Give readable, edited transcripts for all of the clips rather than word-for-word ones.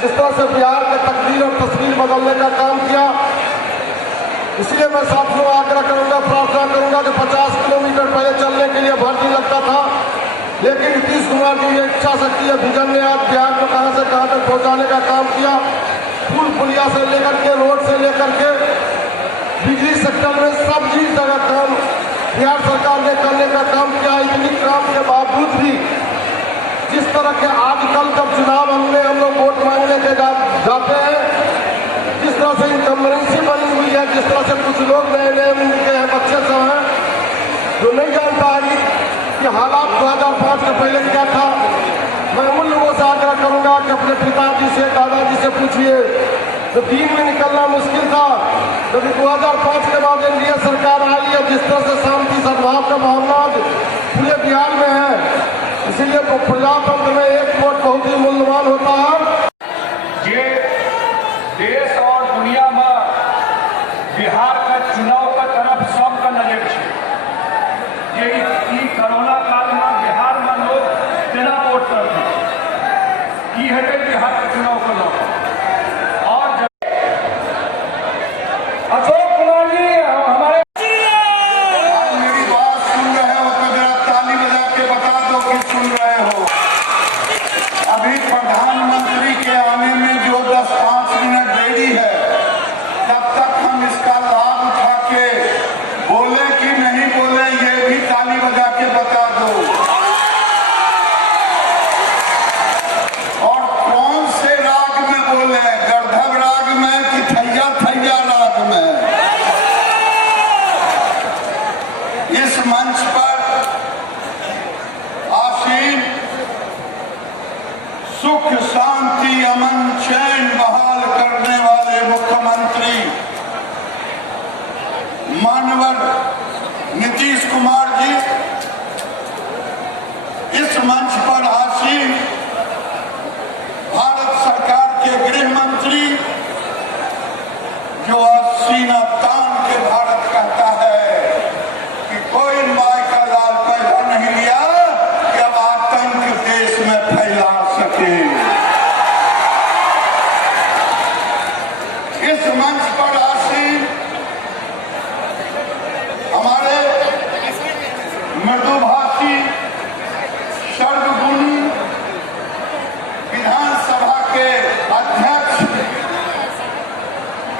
जिस तरह से बिहार के तकदीर और तस्वीर बदलने का काम किया। इसलिए मैं साथियों आग्रह करूंगा, प्रार्थना करूंगा कि 50 किलोमीटर पहले चलने के लिए भर दिन लगता था, लेकिन नीतीश कुमार की ये इच्छा शक्ति है, विजन ने आज बिहार को कहां से कहां तक पहुंचाने का काम किया। पुल पुलिया से लेकर के, रोड से लेकर के, बिजली सेक्टर में सब चीज जगह काम बिहार सरकार ने करने का काम किया। इतनी काम के बावजूद भी जिस तरह के आजकल जब चुनाव हम लोग वोट मांगने के जाते हैं, जिस तरह से इनकम्बरेंसी बनी हुई है, जिस तरह से कुछ लोग नए नए के हैं, बच्चे सब हैं जो नहीं जानता है कि हालात 2005 के पहले क्या था। मैं उन लोगों से आग्रह करूंगा कि अपने पिताजी से, दादाजी से पूछिए, तो दिन में निकलना मुश्किल था। जब 2005 के बाद एनडीए सरकार आई है, जिस तरह से शांति सद्भाव का भावना पूरे बिहार में है, इसीलिए प्रजातंत्र में एक वोट बहुत ही मूल्यवान होता है। ये देश और दुनिया में बिहार का चुनाव का तरफ सबका नजर है। ये कोरोना काल में बिहार में लोग केना वोट करते की है बिहार के चुनाव को लौटा। और अशोक कुमार जी हमारे मेरी बात सुन रहे हो तो जरा ताली बजा के बता दो कि सुन रहे हो। अभी प्रधानमंत्री के आने में जो 10-5 मिनट देरी है, तब तक हम इसका लाभ उठा के बोले कि नहीं बोले ये भी ताली बजा के बता दो। और कौन से राग में बोले, गंधर्व राग में कि थैया थैया राग में। इस मंच पर आसीन सुख शांति अमन चैन बहाल करने वाले मुख्यमंत्री मानवर नीतीश कुमार जी, इस मंच पर आसीन भारत सरकार के गृह मंत्री जो आज सीना तान के भारत कहता है कि कोई माय का लाल पैदा नहीं लिया कि अब आतंक देश में फैला सके। इस मंच पर आसीन हमारे मृदुभाषी सर्वगुणी विधानसभा के अध्यक्ष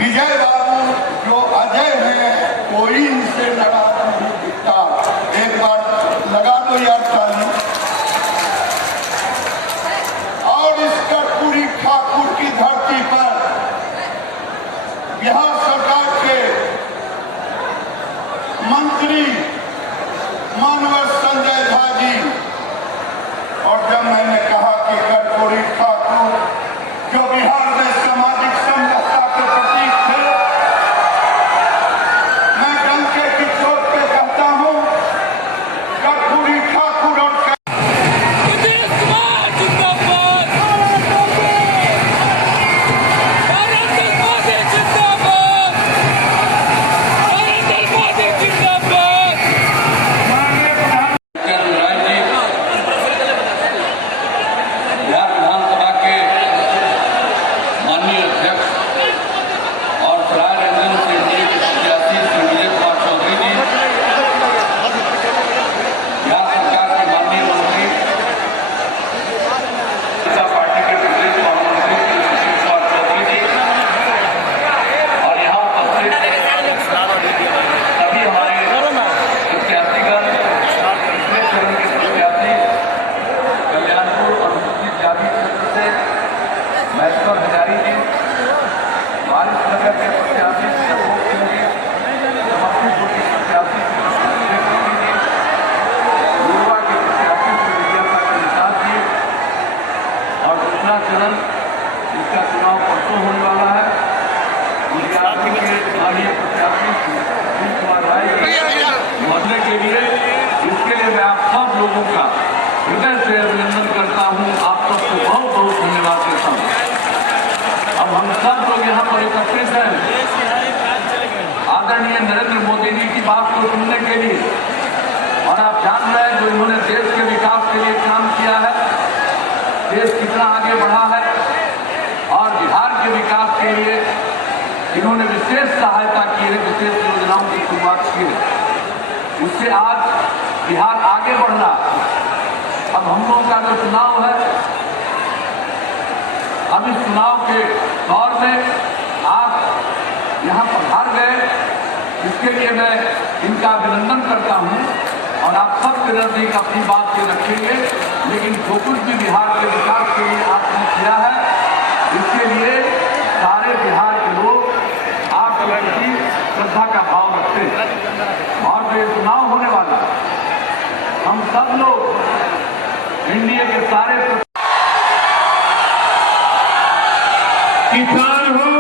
विजय बाबू जो अजय हैं, कोई इनसे नाराज नहीं दिखता। एक बार लगा दो यार ताली। और इस कर्पूरी ठाकुर की धरती पर बिहार सरकार के मंत्री मानवर संजय झा जी, और जब मैंने कहा कि कर्पूरी ठाकुर जो बिहार में सामाजिक समरसता के प्रतीक थे, मैं डंके की चोट पे कहता हूं कर्पूरी ठाकुर और इसका चुनाव परसों होने वाला है। मरने के लिए इसके लिए मैं आप सब लोगों का हृदय से अभिनंदन करता हूँ। आप सबको बहुत बहुत धन्यवाद देता हूँ। अब हम सब लोग यहाँ पर एकत्रित हैं आदरणीय नरेंद्र मोदी जी की बात को सुनने के लिए, और आप जान रहे हैं जो इन्होंने देश के विकास के लिए काम किया है, देश कितना आगे बढ़ा है। विकास के लिए जिन्होंने विशेष सहायता की है, विशेष योजनाओं की शुरुआत की है, उससे आज बिहार आगे बढ़ रहा है। अब हम लोगों का जो चुनाव है, अब इस चुनाव के दौर में आप यहाँ पधार गए, इसके लिए मैं इनका अभिनंदन करता हूँ और आप सबके नजदीक अपनी बात से रखेंगे। लेकिन जो कुछ भी बिहार के विकास के लिए आपने किया है, इसके लिए सारे बिहार के लोग आपके प्रति श्रद्धा का भाव रखते हैं। और जो चुनाव होने वाला हम सब लोग एनडीए के सारे किसान हो,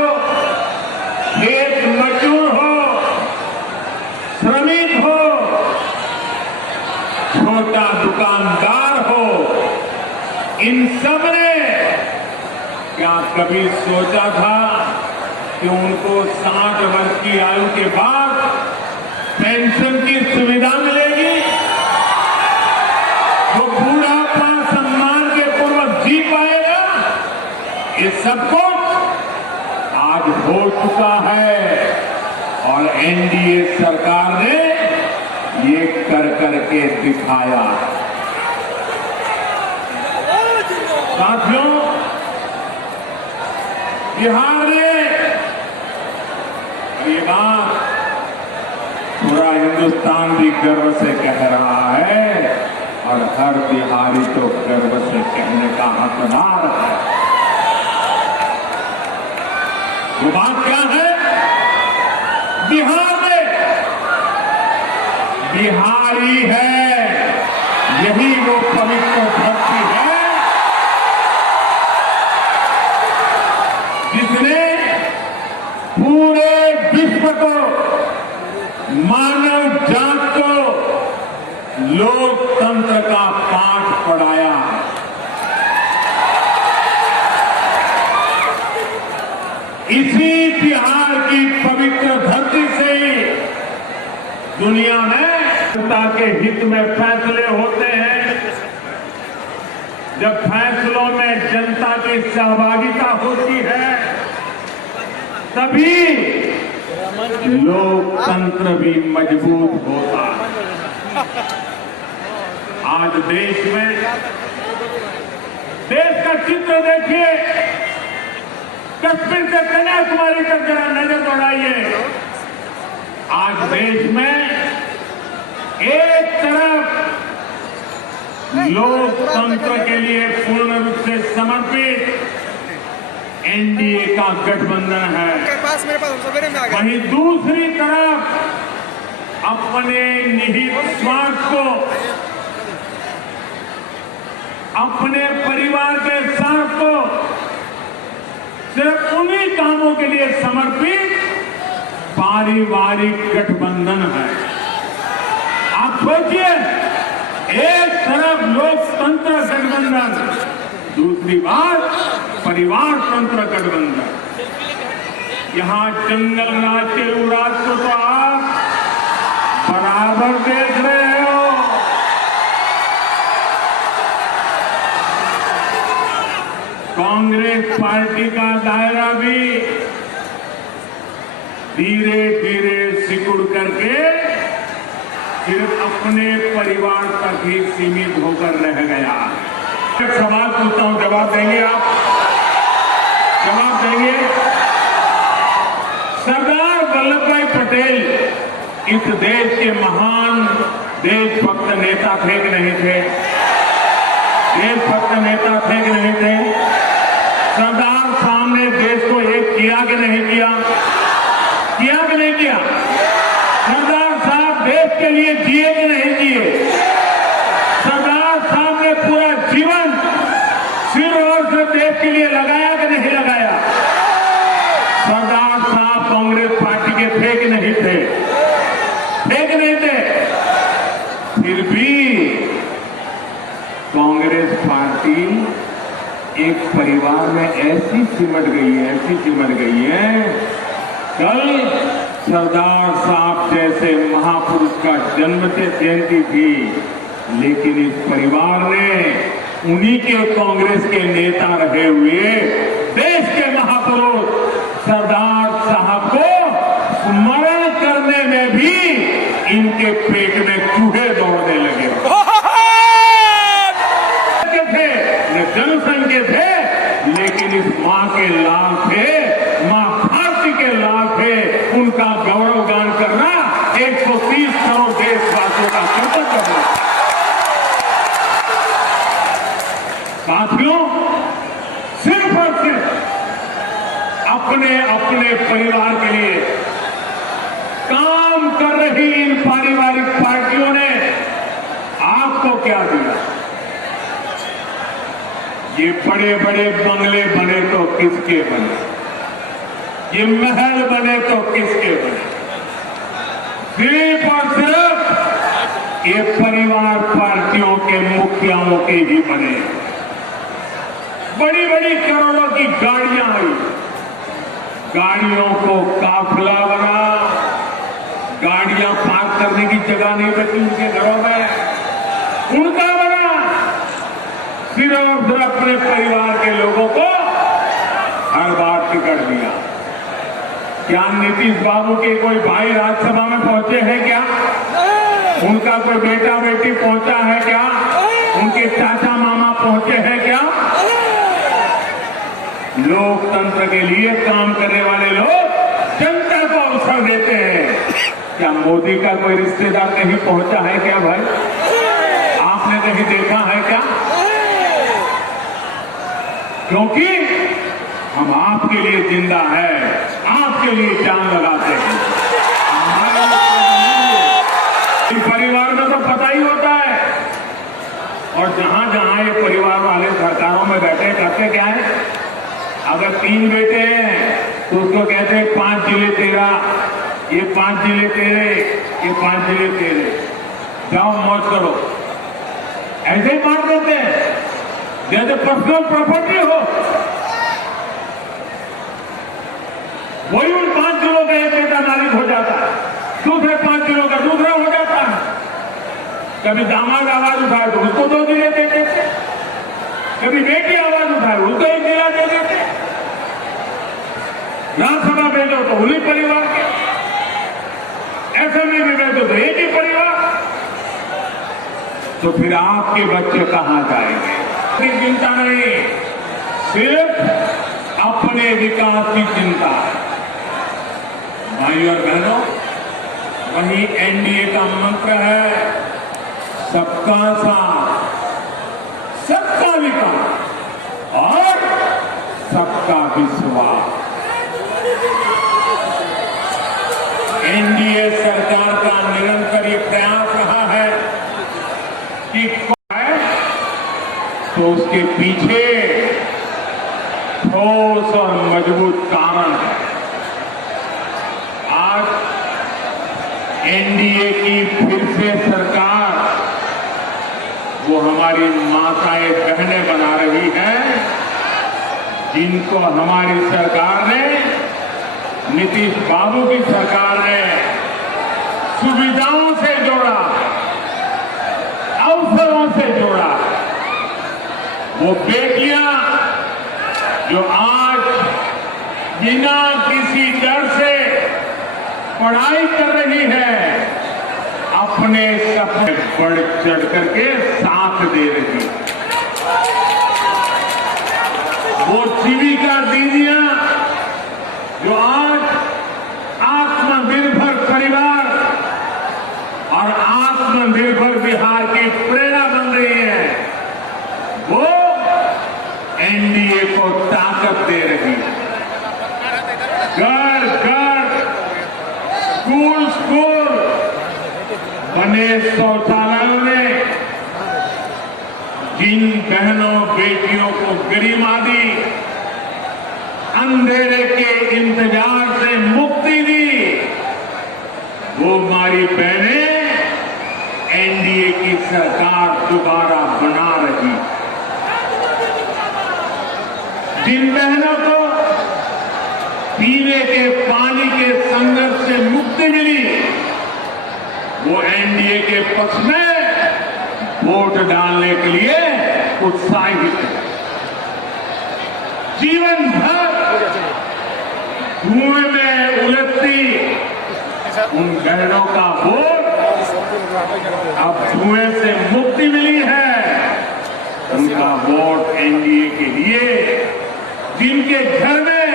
खेत मजदूर हो, श्रमिक हो, छोटा दुकानदार हो, इन सब ने क्या कभी सोचा था कि उनको 60 वर्ष की आयु के बाद पेंशन की सुविधा मिलेगी, वो बुढ़ापा सम्मान के पूर्वक जी पाएगा? ये सब कुछ आज हो चुका है और एनडीए सरकार ने ये कर करके दिखाया। साथियों, बिहार ने ये बात पूरा हिंदुस्तान भी गर्व से कह रहा है और हर बिहारी तो गर्व से कहने का हकदार है। वो बात क्या है? बिहार में बिहारी है, यही वो पवित्र धरती है जिसने पूरे विश्व को, मानव जात को लोकतंत्र का पाठ पढ़ाया। इसी बिहार की पवित्र धरती से ही दुनिया में जनता के हित में फैसले होते हैं। जब फैसलों में जनता की सहभागिता होती है, तभी लोकतंत्र भी मजबूत होता है। आज देश में, देश का चित्र देखिए, कश्मीर से कन्याकुमारी तक जरा नजर दौड़ाइए। आज देश में एक तरफ लोकतंत्र के लिए पूर्ण रूप से समर्पित एनडीए का गठबंधन है, वहीं दूसरी तरफ अपने निहित स्वार्थ को, अपने परिवार के साथ को सिर्फ उन्हीं कामों के लिए समर्पित पारिवारिक गठबंधन है। आप सोचिए, एक तरफ लोकतंत्र गठबंधन, दूसरी बात परिवार तंत्र गठबंधन। यहां जंगल राज के युवराज को तो आप बराबर देख रहे हो। कांग्रेस पार्टी का दायरा भी धीरे धीरे सिकुड़ करके सिर्फ अपने परिवार तक ही सीमित होकर रह गया। एक सवाल पूछता हूं, जवाब देंगे आप? जवाब देंगे? सरदार वल्लभ भाई पटेल इस देश के महान देशभक्त नेता थे कि नहीं थे? देशभक्त नेता थे कि नहीं थे? सरदार साहब ने देश को एक किया कि नहीं किया? किया कि नहीं किया? सरदार साहब देश के लिए जिए कि नहीं जिए? सरदार साहब ने पूरा जीवन सिर और से देश के लिए लगाया कि नहीं लगाया? सरदार साहब कांग्रेस पार्टी के थे कि नहीं थे? थे कि नहीं थे? फिर भी कांग्रेस पार्टी एक परिवार में ऐसी सिमट गई है, ऐसी सिमट गई है। कल सरदार साहब जैसे महापुरुष का जन्म से जयंती थी, लेकिन इस परिवार ने उन्हीं के कांग्रेस के नेता रहे हुए देश के महापुरुष मां के लाल थे, मां भारती के लाल थे, उनका गौरवगान करना 130 करोड़ देशवासियों का कर्तव्य है। साथियों, सिर्फ और सिर्फ अपने अपने परिवार के लिए काम कर रही इन पारिवारिक पार्टियों ने आपको क्या दिया? ये बड़े बड़े बंगले बने तो किसके बने, ये महल बने तो किसके बने? सिर्फ और सिर्फ ये परिवार पार्टियों के मुखियाओं के ही बने। बड़ी बड़ी करोड़ों की गाड़ियां आई, गाड़ियों को काफिला बना, गाड़ियां पार्क करने की जगह नहीं बची उनके घरों में, उनका बना। सिर्फ और सिर्फ अपने परिवार के लोगों को हर बार टिकट दिया। क्या नीतीश बाबू के कोई भाई राज्यसभा में पहुंचे हैं क्या? उनका कोई बेटा बेटी पहुंचा है क्या? उनके चाचा मामा पहुंचे हैं क्या? लोकतंत्र के लिए काम करने वाले लोग जनता को अवसर देते हैं। क्या मोदी का कोई रिश्तेदार कहीं पहुंचा है क्या भाई? आपने कहीं देखा है क्या? क्योंकि हम आपके लिए जिंदा है, आपके लिए जान लगाते हैं। परिवार में तो पता ही होता है, और जहां जहां ये परिवार वाले सरकारों में बैठे करते क्या है? अगर 3 बेटे हैं तो उसको कहते हैं 5 जिले तेरा, ये 5 जिले तेरे, ये 5 जिले तेरे, जाओ मौज करो। ऐसे ही बांट देते हैं जैसे पर्सनल प्रॉपर्टी हो। वही उन 5 जिलों का एक बेटा मालिक हो जाता है, दूसरे 5 जिलों का दूसरा हो जाता है। कभी दामाद आवाज उठाए तो उसको 2 जिले दे देते, कभी बेटी आवाज उठाए उसको 1 जिला दे देते। राज्यसभा भेजो तो उन्हीं परिवार के, असेंबली में भेजो तो एक ही परिवार। तो फिर आपके बच्चे कहां जाएंगे? चिंता नहीं, सिर्फ अपने विकास की चिंता है। भाइयों और बहनों, वही एनडीए का मंत्र है, सबका साथ, सबका विकास और सबका विश्वास। एनडीए सरकार का निरंतर ये प्रयास रहा है कि तो उसके पीछे ठोस और मजबूत कारण है। आज एनडीए की फिर से सरकार वो हमारी माताएं बहनें बना रही है, जिनको हमारी सरकार ने, नीतीश बाबू की सरकार ने सुविधाओं से जोड़ा, अवसरों से जोड़ा। वो बेटियां जो आज बिना किसी डर से पढ़ाई कर रही है, अपने सपने बढ़ चढ़ करके साथ दे रही है। वो जीविका दीदियां जो आज आत्मनिर्भर परिवार और आत्मनिर्भर बिहार की प्रेरणा बन रही है, वो एनडीए को ताकत दे रही है। घर घर, स्कूल स्कूल बने शौचालयों ने जिन बहनों बेटियों को गरिमा दी, अंधेरे के इंतजार से मुक्ति दी, वो हमारी बहनें एनडीए की सरकार दोबारा बना रही। जिन बहनों को पीने के पानी के संघर्ष से मुक्ति मिली, वो एनडीए के पक्ष में वोट डालने के लिए उत्साहित है। जीवन भर धुएं में उलझती उन बहनों का वोट अब धुएं से मुक्ति मिली है, उनका वोट एनडीए के लिए जिनके घर में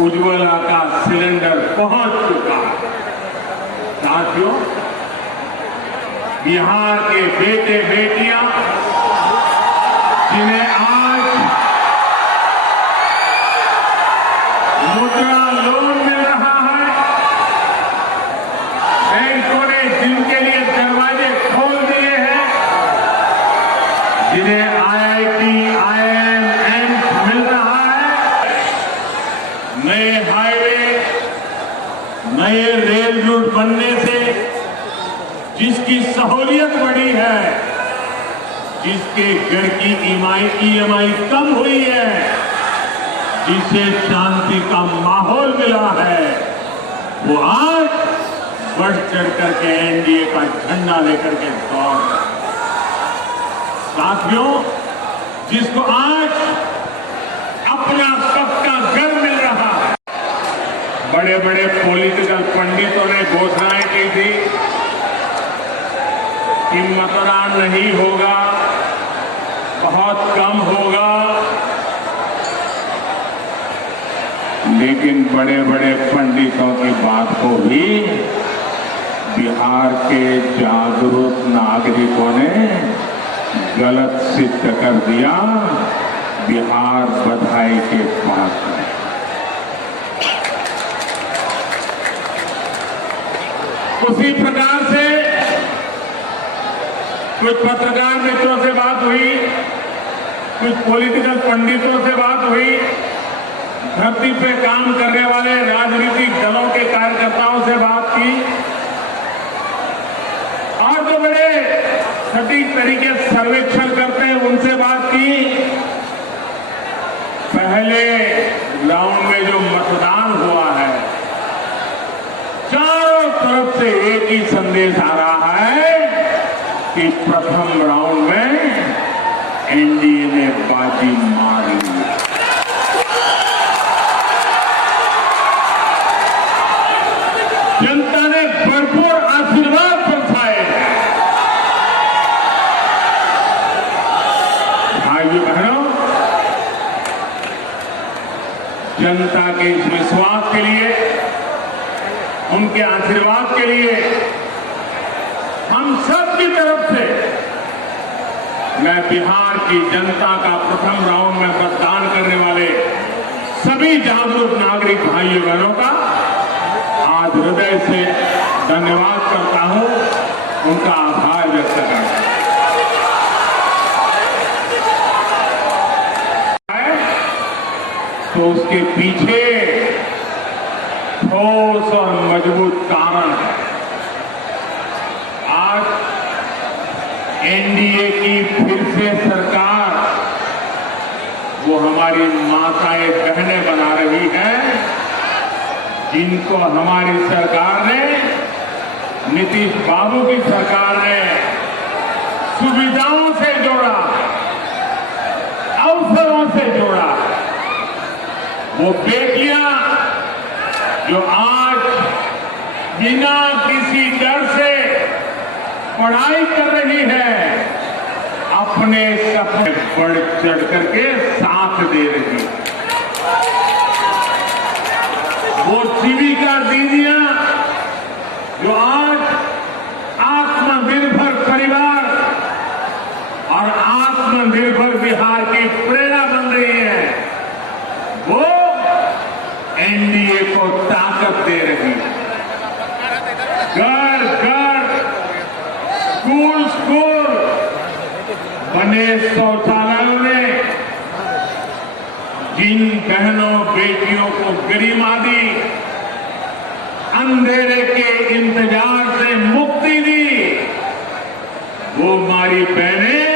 उज्ज्वला का सिलेंडर पहुंच चुका है। साथियों, बिहार के बेटे बेटियां जिन्हें आज मुद्रा लोन मिल रहा है, बैंकों ने जिनके लिए दरवाजे खोल दिए हैं, जिन्हें IIT, IIM, एम्स मिल रहा है, नए हाईवे, नए रेल रूट बनने से जिसकी सहूलियत बढ़ी है, जिसके घर की EMI कम हुई है, जिसे शांति का माहौल मिला है, वो आज बढ़ चढ़ करके NDA का झंडा लेकर के दौड़ रहा है। साथियों, जिसको आज अपना सबका घर मिल रहा है, बड़े बड़े पॉलिटिकल पंडितों ने घोषणाएं की थी कि मतदान नहीं होगा, बहुत कम होगा, लेकिन बड़े बड़े पंडितों की बात को भी बिहार के जागरूक नागरिकों ने गलत सिद्ध कर दिया। बिहार बधाई के पात्र है। उसी प्रकार से कुछ पत्रकार मित्रों से बात हुई, कुछ पॉलिटिकल पंडितों से बात हुई, धरती पे काम करने वाले राजनीतिक दलों के कार्यकर्ताओं से बात की, और जो बड़े सटीक तरीके से सर्वेक्षण करते हैं उनसे बात की। पहले राउंड में जो मतदान हुआ है, चारों तरफ से एक ही संदेश आ रहा है कि प्रथम राउंड में NDA ने बाजी मारी। जनता ने भरपूर आशीर्वाद बरसाए। भाइयों बहनों, जनता के इस विश्वास के लिए, उनके आशीर्वाद के लिए हम सब की तरफ से मैं बिहार की जनता का प्रथम राउंड में मतदान करने वाले सभी जागरूक नागरिक भाइयों बहनों का आज हृदय से धन्यवाद करता हूं, उनका आभार व्यक्त करता हूं। तो उसके पीछे ठोस और मजबूत कारण है। आज NDA की फिर से सरकार वो हमारी माताएं बहनें बना रही है, जिनको हमारी सरकार ने, नीतीश बाबू की सरकार ने सुविधाओं से जोड़ा, अवसरों से जोड़ा। वो बेटियां जो आज बिना किसी डर से पढ़ाई कर रही है, अपने सपने बढ़ चढ़ करके साथ दे रही है। वो जीविका दीदियां जो आज आत्मनिर्भर परिवार और आत्मनिर्भर बिहार की प्रेरणा बन रही है, वो NDA को ताकत दे रही है। घर घर, स्कूल स्कूल बने शौचालयों ने जिन बहनों बेटियों को गरिमा दी, अंधेरे के इंतजार से मुक्ति दी, वो हमारी बहनें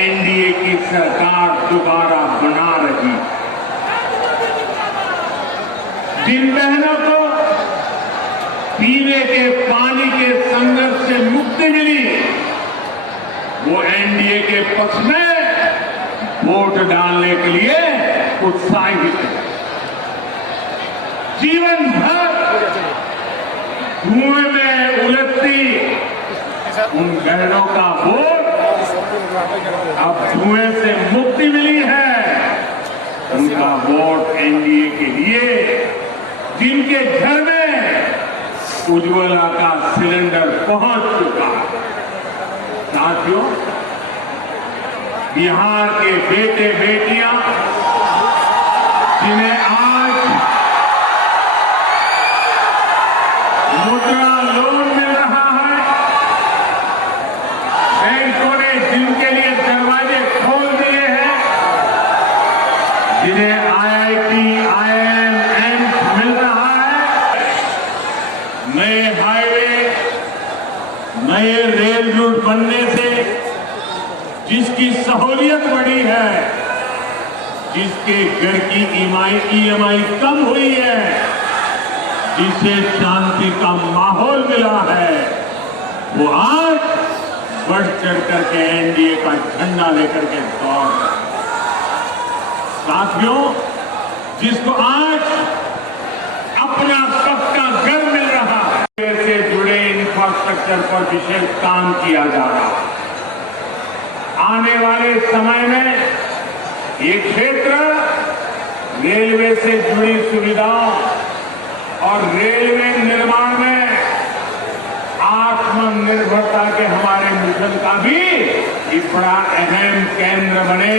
NDA की सरकार दोबारा बना रही। जिन बहनों को पीने के पानी के संघर्ष से मुक्ति मिली, वो NDA के पक्ष में वोट डालने के लिए उत्साहित है। जीवन भर धुएं में उलझती उन बहनों का वोट अब धुएं से मुक्ति मिली है, उनका वोट एनडीए के लिए, जिनके घर में उज्ज्वला का सिलेंडर पहुंच चुका है। साथियों, बिहार के बेटे बेटियां जिन्हें आज मुद्रा लोन मिल रहा है, बैंकों ने जिनके लिए दरवाजे खोल दिए हैं, जिन्हें आईआईटी, आईआईएम, एम्स मिल रहा है, नए हाईवे, नए रेल रूट बनने से जिसकी सहूलियत बढ़ी है, जिसके घर की ईएमआई कम हुई है, जिसे शांति का माहौल मिला है, वो आज बढ़ चढ़ करके एनडीए का झंडा लेकर के दौड़ रहा है। साथियों, जिसको आज अपना पक्का घर मिल रहा है, से जुड़े इंफ्रास्ट्रक्चर पर विशेष काम किया जा रहा है। आने वाले समय में ये क्षेत्र रेलवे से जुड़ी सुविधाओं और रेलवे निर्माण में आत्मनिर्भरता के हमारे मिशन का भी एक बड़ा अहम केंद्र बने,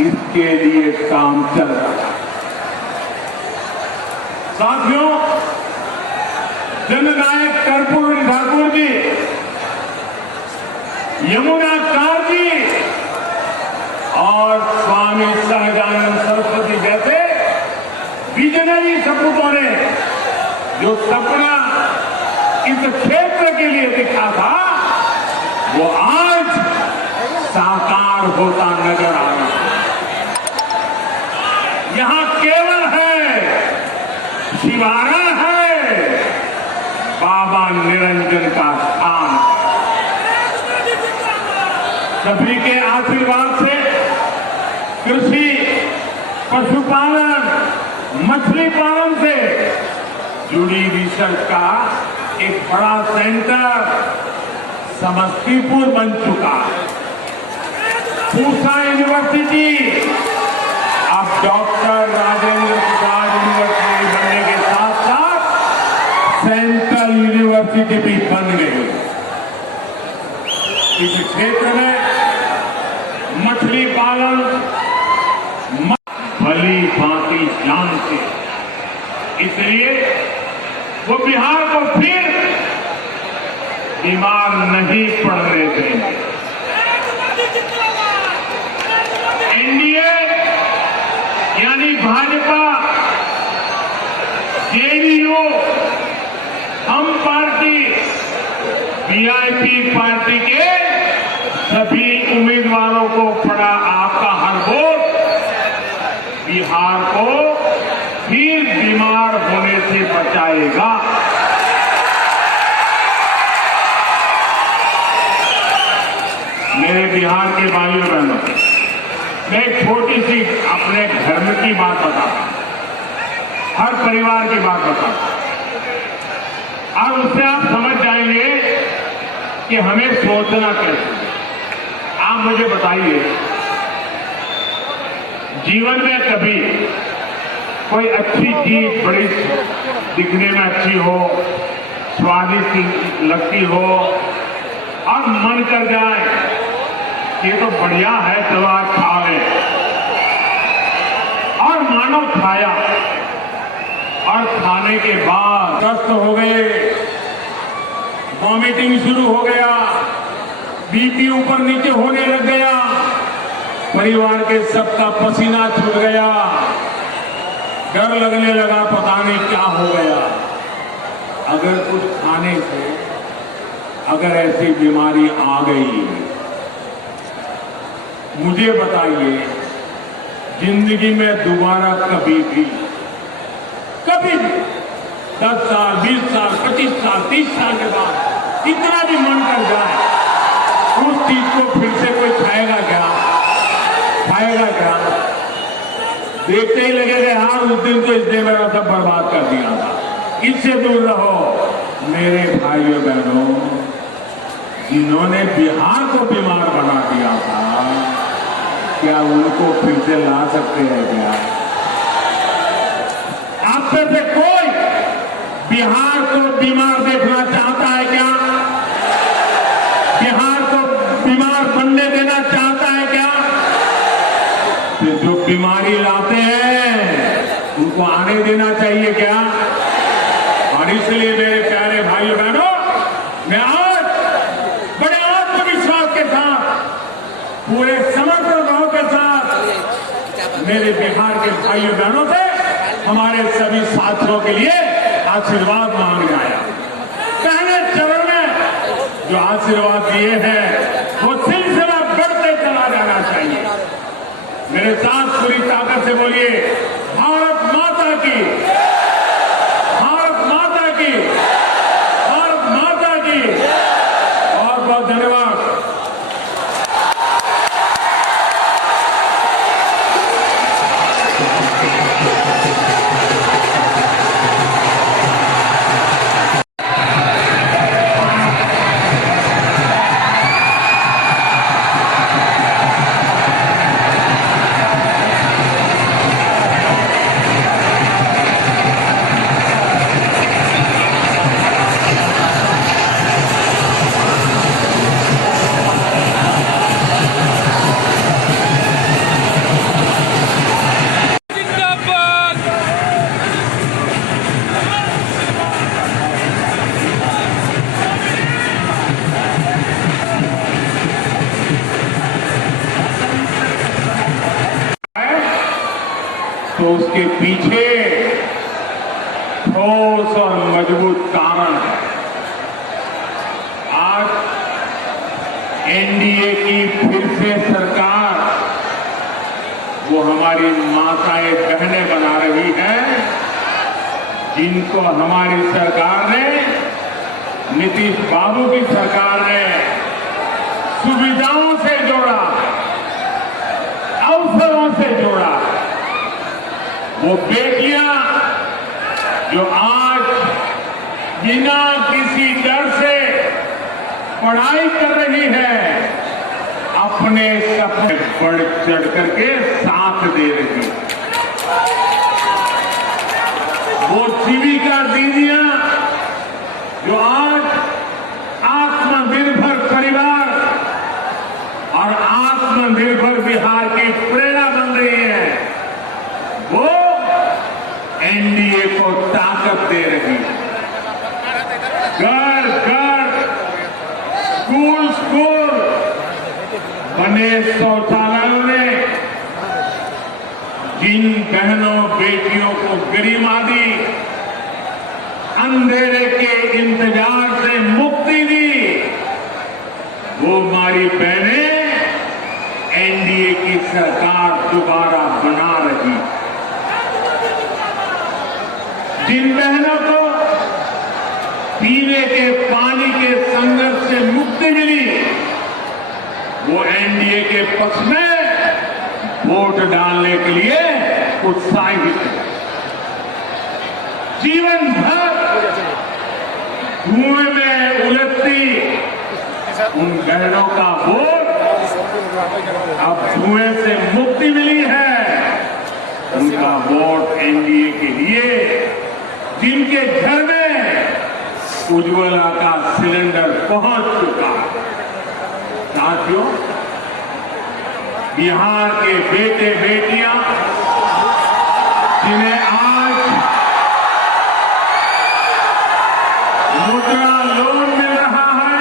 इसके लिए काम चल रहा है। साथियों, जननायक कर्पूरी ठाकुर जी, यमुना कारजी और स्वामी सहजानंद सरस्वती जैसे विजनरी सपूतों ने जो सपना इस क्षेत्र के लिए दिखा था, वो आज साकार होता नजर आ रहा है। यहां केवल है, शिवारा है, बाबा निरंजन का स्थान। सभी के आशीर्वाद से कृषि, पशुपालन, मछली पालन से जुड़ी रिसर्च का एक बड़ा सेंटर समस्तीपुर बन चुका है। पूसा यूनिवर्सिटी अब डॉक्टर राजेंद्र प्रसाद यूनिवर्सिटी बनने के साथ साथ सेंट्रल यूनिवर्सिटी भी बन गई। इस क्षेत्र में मछली पालन भली भांति जानते, इसलिए वो बिहार को फिर बीमार नहीं पड़ने देंगे। एनडीए यानी भाजपा, जेडीयू, हम पार्टी, वीआईपी पार्टी के सभी उम्मीदवारों को पड़ा आपका हर वोट बिहार को फिर बीमार होने से बचाएगा। मेरे बिहार के भाइयों बहनों, मैं एक छोटी सी अपने धर्म की बात बताता हूं, हर परिवार की बात बताता हूं, और उससे आप समझ जाएंगे कि हमें सोचना कैसे। आप मुझे बताइए, जीवन में कभी कोई अच्छी चीज बड़ी दिखने में अच्छी हो, स्वादिष्ट लगती हो और मन कर जाए ये तो बढ़िया है, चलो आज खा ले, और मानो खाया और खाने के बाद दस्त हो गए, वॉमिटिंग शुरू हो गया, बीपी ऊपर नीचे होने लग गया, परिवार के सबका पसीना छूट गया, डर लगने लगा पता नहीं क्या हो गया। अगर कुछ खाने से अगर ऐसी बीमारी आ गई, मुझे बताइए, जिंदगी में दोबारा कभी भी 10 साल, 20 साल, 25 साल, 30 साल के बाद इतना भी मन कर जाए, उस चीज को फिर से कोई खाएगा क्या? देखते ही लगेगा यार उस दिन तो इसने मेरा सब बर्बाद कर दिया था। इससे दूर रहो मेरे भाइयों बहनों, जिन्होंने बिहार को बीमार बना दिया था, क्या उनको फिर से ला सकते हैं क्या? आप में से कोई बिहार को बीमार देखना चाहता है क्या? बिहार को बीमार बनने देना चाहता है क्या? तो जो बीमारी लाते हैं उनको आने देना चाहिए क्या? और इसलिए मेरे प्यारे भाइयों बहनों, मैं आज बड़े आत्मविश्वास के साथ, पूरे समर्पण भाव के साथ मेरे बिहार के भाइयों बहनों से हमारे सभी साथियों के लिए आशीर्वाद मांगने आया। पहले चरण में जो आशीर्वाद दिए हैं वो सिलसिला बढ़ते चला जाना चाहिए। मेरे साथ पूरी ताकत से बोलिए, भारत माता की, भारत माता की, भारत माता की। बहुत बहुत धन्यवाद। तो उसके पीछे ठोस और मजबूत कारण है। आज एनडीए की फिर से सरकार वो हमारी माताएं बहनें बना रही है, जिनको हमारी सरकार ने, नीतीश बाबू की सरकार ने सुविधाओं से जोड़ा, अवसरों से जोड़ा। वो बेटियां जो आज बिना किसी डर से पढ़ाई कर रही है, अपने सपने बढ़ चढ़ करके साथ दे रही है। वो जीविका दीदियां जो आज आत्मनिर्भर परिवार और आत्मनिर्भर बिहार की प्रेरणा बन रही है, वो एनडीए को ताकत दे रही है। घर घर, स्कूल स्कूल बने शौचालयों ने जिन बहनों बेटियों को गरिमा दी, अंधेरे के इंतजार से मुक्ति दी, वो हमारी बहनें एनडीए की सरकार दोबारा बना रही। जिन बहनों को पीने के पानी के संघर्ष से मुक्ति मिली, वो एनडीए के पक्ष में वोट डालने के लिए उत्साहित है। जीवन भर धुएं में उलझती उन बहनों का वोट अब धुएं से मुक्ति मिली है, उनका वोट एनडीए के लिए। जिनके घर में उज्ज्वला का सिलेंडर पहुंच चुका है। साथियों, बिहार के बेटे बेटियां जिन्हें आज मुद्रा लोन मिल रहा है,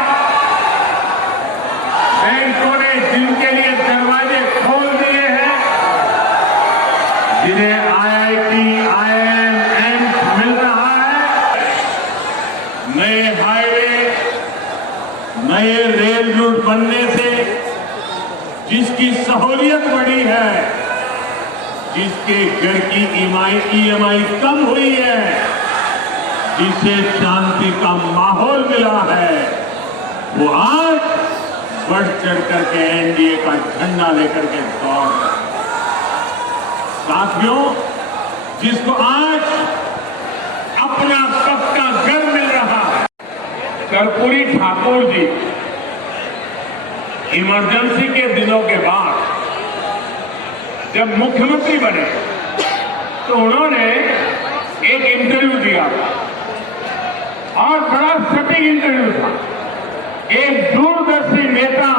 बैंकों ने जिनके लिए दरवाजे खोल दिए हैं, जिन्हें आईआईटी, आईआईएम, एम्स मिल रहा है, नए हाईवे, नए रेल रूट बनने से जिसकी सहूलियत बढ़ी है, जिसके घर की ईएमआई कम हुई है, जिसे शांति का माहौल मिला है, वो आज बढ़ चढ़ करके एनडीए का झंडा लेकर के दौड़ रहे हैं। साथियों, जिसको आज अपना पक्का घर मिल रहा है। कर्पूरी ठाकुर जी इमरजेंसी के दिनों के बाद जब मुख्यमंत्री बने तो उन्होंने एक इंटरव्यू दिया और बड़ा सटीक इंटरव्यू था। एक दूरदर्शी नेता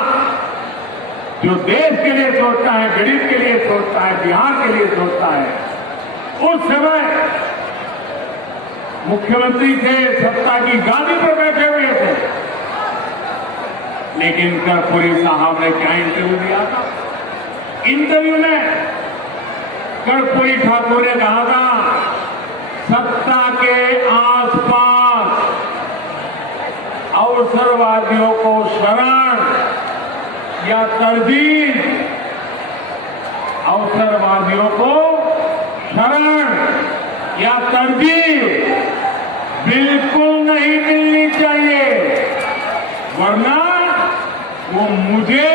जो देश के लिए सोचता है, गरीब के लिए सोचता है, बिहार के लिए सोचता है, उस समय मुख्यमंत्री थे, सत्ता की गादी पर बैठे हुए थे, लेकिन कर्पूरी साहब ने क्या इंटरव्यू दिया था? इंटरव्यू में कर्पूरी ठाकुर ने कहा था, सत्ता के आसपास अवसरवादियों को शरण या तरजीह, अवसरवादियों को शरण या तरजीह बिल्कुल नहीं मिलनी चाहिए, वरना वो मुझे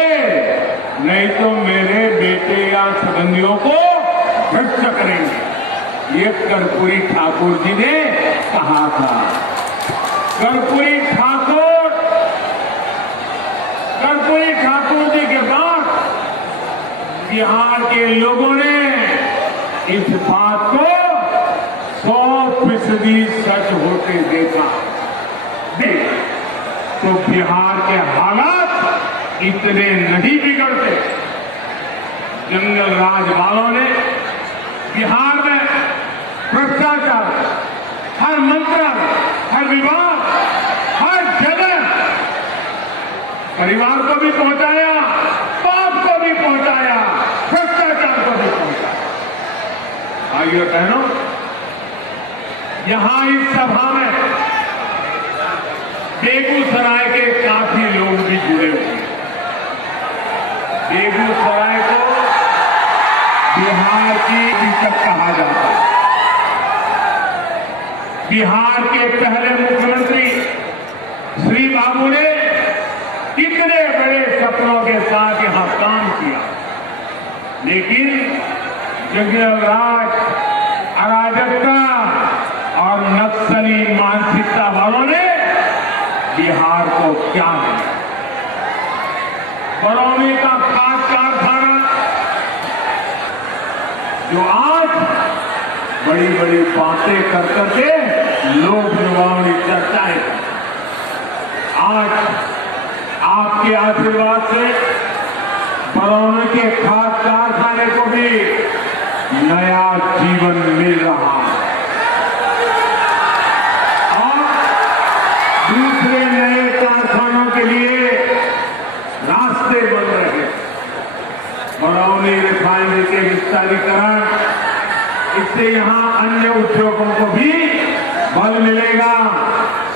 नहीं तो मेरे बेटे या संबंधियों को भ्रष्ट करेंगे। ये कर्पूरी ठाकुर जी ने कहा था। कर्पूरी ठाकुर जी के बाद बिहार के लोगों ने इस बात को 100% सच होते देखा। तो बिहार के हालात इतने नहीं बिगड़ते। जंगल राज वालों ने बिहार में भ्रष्टाचार हर मंत्रालय, हर विभाग, हर जगह परिवार को भी पहुंचाया, पाप को भी पहुंचाया, भ्रष्टाचार को भी पहुंचाया। भाइयों बहनों, यहां इस सभा में बेगूसराय के काफी लोग भी जुड़े हुए हैं। बेगूसराय को बिहार की टीचर कहा जाता है। बिहार के पहले मुख्यमंत्री श्री बाबू ने कितने बड़े सपनों के साथ यहां काम किया, लेकिन जंगल राज, अराजकता और नक्सली मानसिकता वालों ने बिहार को क्या दिया? बरौनी का खाद कारखाना जो आज बड़ी बड़ी बातें कर करके लोग लुभावनी चर्चाएं, आज आपके आशीर्वाद से बरौनी के खाद कारखाने को भी नया जीवन मिल रहा है और दूसरे नए कारखानों के लिए रास्ते बन रहे हैं। बरौनी रिफाइनरी के विस्तारीकरण, इससे यहां अन्य उद्योगों को भी बल मिलेगा,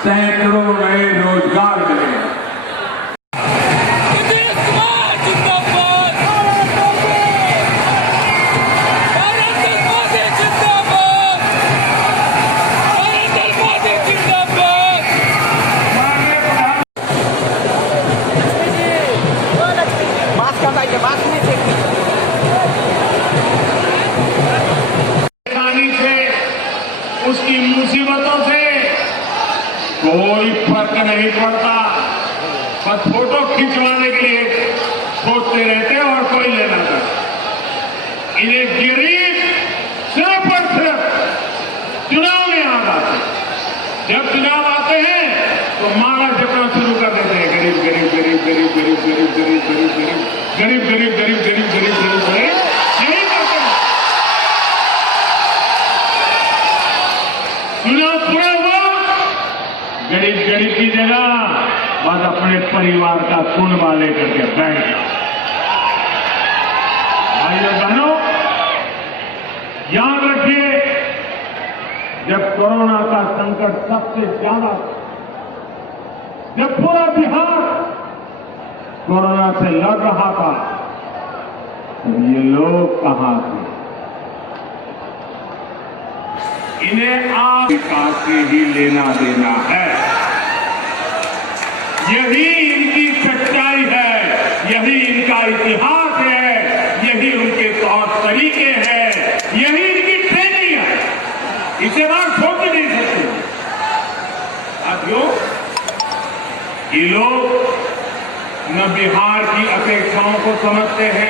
सैकड़ों नए रोजगार मिलेंगे। उसकी मुसीबतों से कोई फर्क नहीं पड़ता, बस फोटो खिंचवाने के लिए सोचते रहते हैं और कोई लेना चाहता। इन्हें गरीब सिर्फ और सिर्फ चुनाव में आ जाते, जब चुनाव आते हैं तो माला जपना शुरू कर देते हैं, गरीब गरीब गरीब गरीब गरीब गरीब गरीब गरीब गरीब गरीब गरीब गरीब गरीब गरीब गरीब गरीब यही करते हैं। चुनाव पूरा हुआ, गरीब गरीब की जगह बस अपने परिवार का कुनबा लेकर के बैठ गया। भाइयों बहनों, याद रखिए, जब कोरोना का संकट सबसे ज्यादा, जब पूरा बिहार कोरोना से लड़ रहा था, तो ये लोग कहां थे? इन्हें आप विकास से ही लेना देना है, यही इनकी सच्चाई है, यही इनका इतिहास है, यही उनके तौर तरीके हैं, यही इनकी ट्रेनिंग है। इसे बात सोच नहीं सकते। साथियों, ये लोग न बिहार की अपेक्षाओं को समझते हैं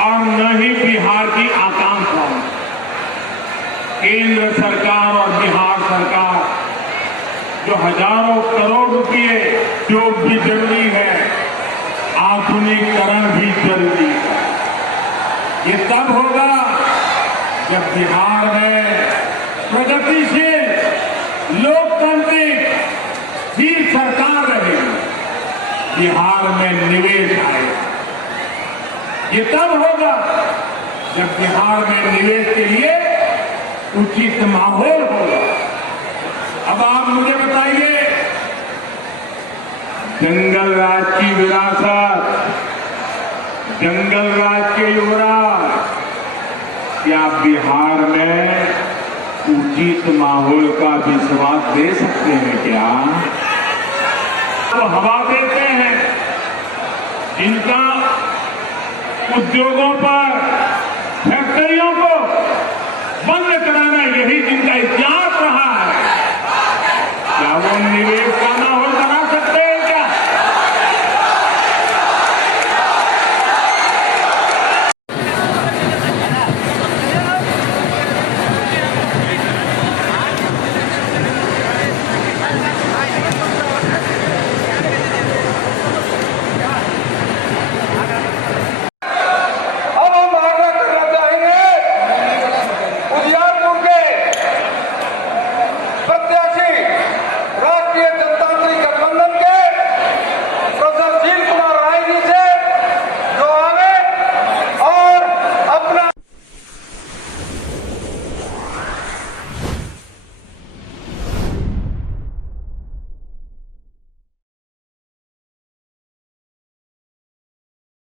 और न ही बिहार की आकांक्षाओं। केंद्र सरकार और बिहार सरकार जो हजारों करोड़ रुपए जो भी जरूरी है, आधुनिकीकरण भी जरूरी है। ये तब होगा जब बिहार में प्रगतिशील लोकतांत्रिक ही सरकार रहेगी, बिहार में निवेश आएगा। ये तब होगा जब बिहार में निवेश के लिए उचित माहौल होगा। अब आप मुझे बताइए, जंगल राज की विरासत, जंगल राज के युवराज, क्या बिहार में उचित माहौल का विश्वास दे सकते हैं क्या? वो हवा देते हैं जिनका उद्योगों पर, फैक्ट्रियों को बंद कराना यही